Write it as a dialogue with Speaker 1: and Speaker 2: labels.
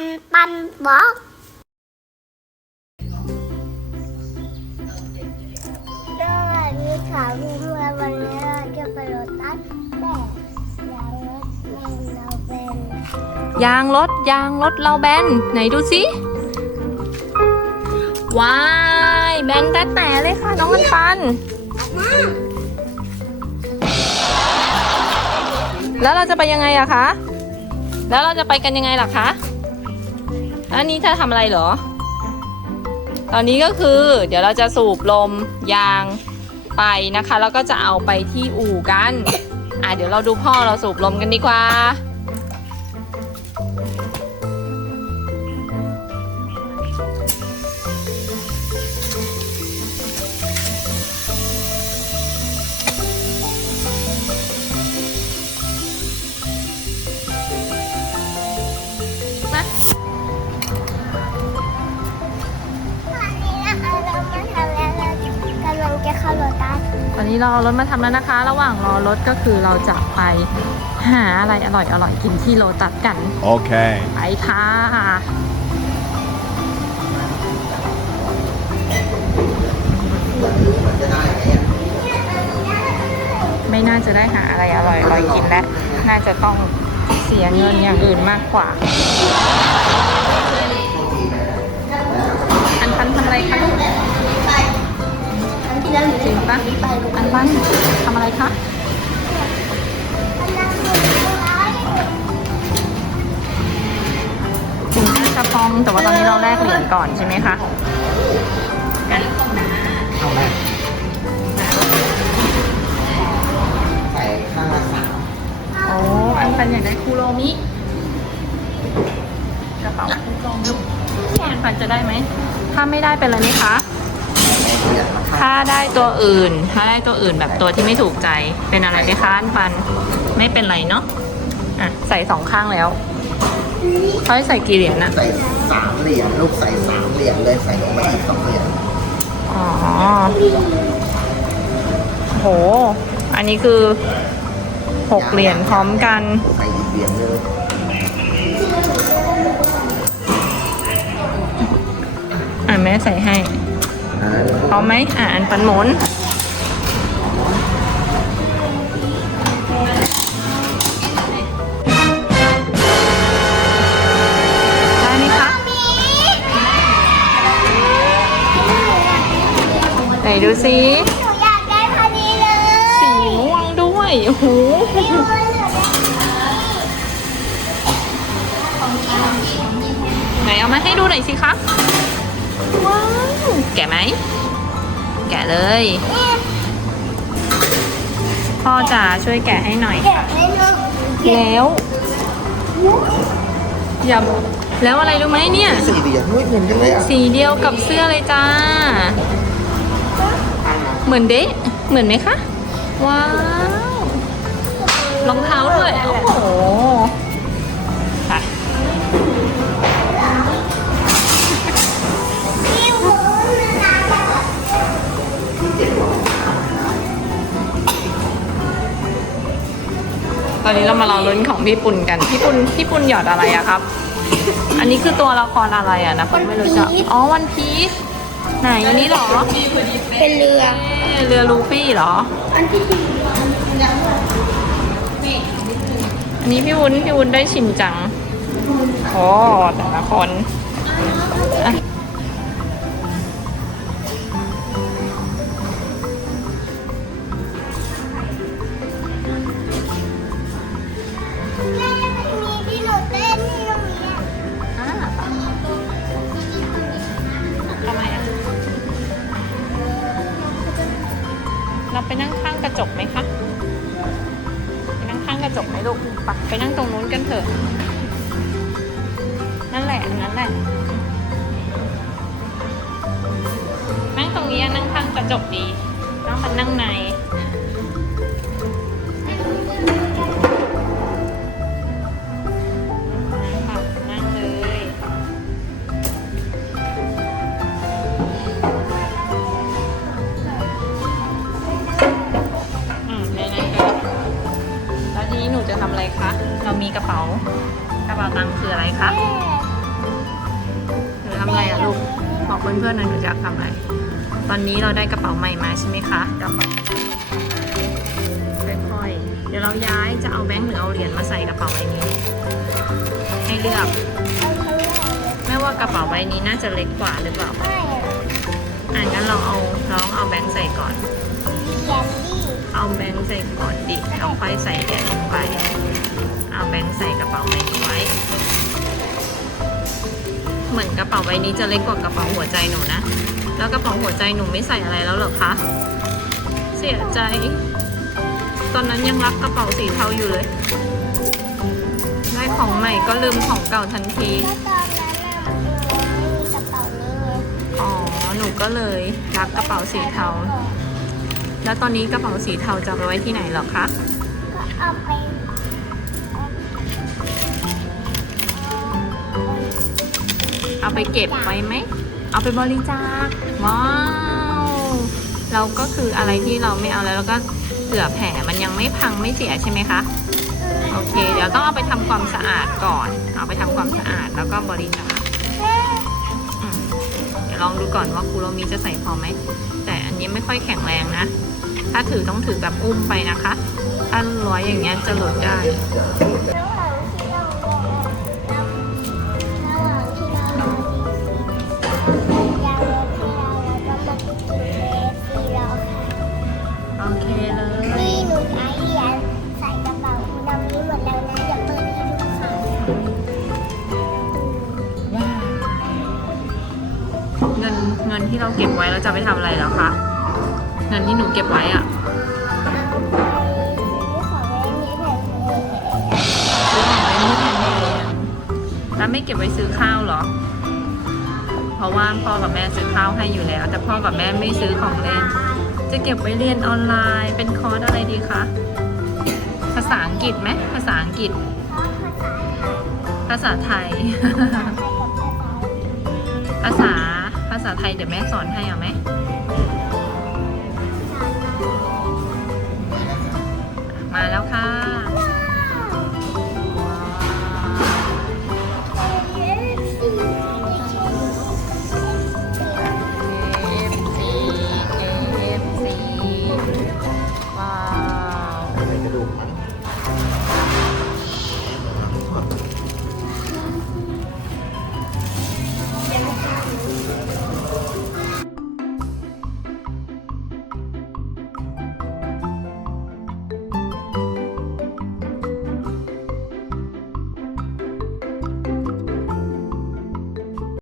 Speaker 1: นปันบล็อกสวัสดีค่ะเพื่อนๆวันนี้เราจะไปรถตัดแต่ยางรถแมงเราเป็น
Speaker 2: ยางรถยางรถเราแบนไหนดูสิว้ายแบนแต่แต่เลยค่ะน้องมันปันแล้วเราจะไปยังไงอะคะ แล้วเราจะไปกันยังไงล่ะคะ อันนี้จะทำอะไรเหรอ ตอนนี้ก็คือ เดี๋ยวเราจะสูบลมยางไปนะคะ แล้วก็จะเอาไปที่อู่กัน อะเดี๋ยวเราดูพ่อเราสูบลมกันดีกว่ามา
Speaker 1: นนี้เราเอา
Speaker 2: รถมาทำแล้วนะคะ ระหว่างรอรถก็คือเราจะไปหาอะไรอร่อยอร่อยๆกินที่โลตัสกัน
Speaker 3: Okay.
Speaker 2: ไปค่ะไม่น่าจะได้หาอะไรอร่อยอร่อยๆกินแล้ว น่าจะต้องเสียเงินอย่างอื่นมากกว่า จริงปะอันปั้นทำอะไรคะถึงน่าจะพองแต่ว่าตอนนี้เราแลกเหรียญก่อนใช่ไหมคะกัน
Speaker 4: เอาแม่ใส่ข้างละสาม
Speaker 2: โอ้อันปันอย่ากได้คูโรมิกระเป๋าคูโรมิอันปันจะได้ไหม ถ้าไม่ได้เป็นอะไรไหมคะ ถ้าได้ตัวอื่น ถ้าได้ตัวอื่นแบบตัวที่ไม่ถูกใจ เป็นอะไรไหมคะอันปัน ไม่เป็นไรเนาะอะใส่สองข้างแล้วเขาให้ใส่กี่เหรียญนะ
Speaker 4: ใส่สามเหรียญลูกใส่สามเหรียญเลยใส่ลงมาอีกสองเหรียญ
Speaker 2: อ๋อโห อันนี้คือหกเหรียญพร้อมกัน
Speaker 4: ใส่อีกเหรียญเลย
Speaker 2: อะแม่ใส่ให้ เอาไหมอะอันปันหมุนได้ไหมคะไหนดูสิ
Speaker 1: หนูอยากได้พอดีเลย
Speaker 2: สีม่วงด้วยโอ้โห
Speaker 1: พี่ดูว่าหนูได้
Speaker 2: ไหนเอามาให้ดูหน่อยสิคะ ว้าว แกะไหม แกะเลย พ่อจ๋าช่วยแกะให้หน่อย
Speaker 1: เก็บไว้หนู
Speaker 2: แล้ว อย่าแล้วอะไรรู้ไหมเนี่ย
Speaker 4: สี่เหรียญไม่เหมือนกันเลยอะ
Speaker 2: สีเดียวกับเสื้อเลยจ้า เหมือนเด๊ะเหมือนไหมคะ ว้าว รองเท้าด้วย โอ้โห อนนี้เรามารอลุ้นของพี่ปุณกัน พี่ปุณพี่ปุณหยอดอะไรอะครับ อันนี้คือตัวละครอะไรอะนะผมไม่รู้จักอ๋อวันพีชไหนอันนี้เหรอ
Speaker 1: เป็นเรือ
Speaker 2: เอ๊ะเรือลูฟี่เหรอ
Speaker 1: อันที่จริง
Speaker 2: อันนี้พี่วุ้นพี่วุ้นได้ชิมจังโอ้แต่ละคนอะ ไปนั่งข้างกระจกไหมคะไปนั่งข้างกระจกไหมลูกไปไปนั่งตรงนู้นกันเถอะ นั่นแหละอันนั้นแหละนั่งตรงนี้นั่งข้างกระจกดีน้องมันนั่งใน เพื่อนๆหน่อยหนูจะทำอะไรตอนนี้เราได้กระเป๋าใหม่มาใช่ไหมคะกระเป๋าค่อยๆเดี๋ยวเราย้ายจะเอาแบงค์หรือเอาเหรียญมาใส่กระเป๋าใบนี้ ให้เลือกแม่ว่ากระเป๋าใบนี้น่าจะเล็กกว่าหรือเปล่า
Speaker 1: ไม่อะ
Speaker 2: อะงั้นเราเอาลองเอาแบงค์ใส่ก่อน
Speaker 1: เอา
Speaker 2: แบงค์ใส่ก่อนดิเอาค่อยใส่เหรียญลงไป เอาแบงค์ใส่กระเป๋าใบนี้ไว้ เหมือนกระเป๋าใบนี้จะเล็กกว่ากระเป๋าหัวใจหนูนะ แล้วกระเป๋าหัวใจหนูไม่ใส่อะไรแล้วเหรอคะ เสียใจ ตอนนั้นยังรักกระเป๋าสีเทาอยู่เลย ได้ของใหม่ก็ลืมของเก่าทันที
Speaker 1: แล้วตอนนั้นน่ะหนูไม่มีกระเป๋านี้ไง
Speaker 2: อ๋อ หนูก็เลยรักกระเป๋าสีเทา แล้วตอนนี้กระเป๋าสีเทาจะเอาไปไว้ที่ไหนเหรอคะ
Speaker 1: ก็เอาไป
Speaker 2: เอาไปเก็บไว้ไหม เอาไปบริจาค ว้าว เราก็คืออะไรที่เราไม่เอาแล้วเราก็เผื่อแผลมันยังไม่พังไม่เสียใช่ไหมคะ โอเค เดี๋ยวต้องเอาไปทำความสะอาดก่อน เอาไปทำความสะอาดแล้วก็บริจาคเดี๋ยวลองดูก่อนว่าคูโรมิจะใส่พอไหม แต่อันนี้ไม่ค่อยแข็งแรงนะ ถ้าถือต้องถือแบบอุ้มไปนะคะ ถ้าร้อยอย่างเงี้ยจะหลุดได้
Speaker 1: เงินเงิ
Speaker 2: นที่เราเก็บไว้เราจะไปทำอะไรแล้วคะเงินที่หนูเก็บไว้อะ
Speaker 1: เอาไปซื้อของเล่นที่แพงๆ
Speaker 2: ซื้อของเล่นที่แพงๆแล้วไม่เก็บไว้ซื้อข้าวเหรอ เพราะว่าพ่อกับแม่ซื้อข้าวให้อยู่แล้ว แต่พ่อกับแม่ไม่ซื้อของเล่น จะเก็บไว้เรียนออนไลน์ เป็นคอร์สอะไรดีคะภาษาอังกฤษไหมภาษาอังกฤษ ภาษาไทย ภาษาภาษาไทยเดี๋ยวแม่สอนให้เอาไหม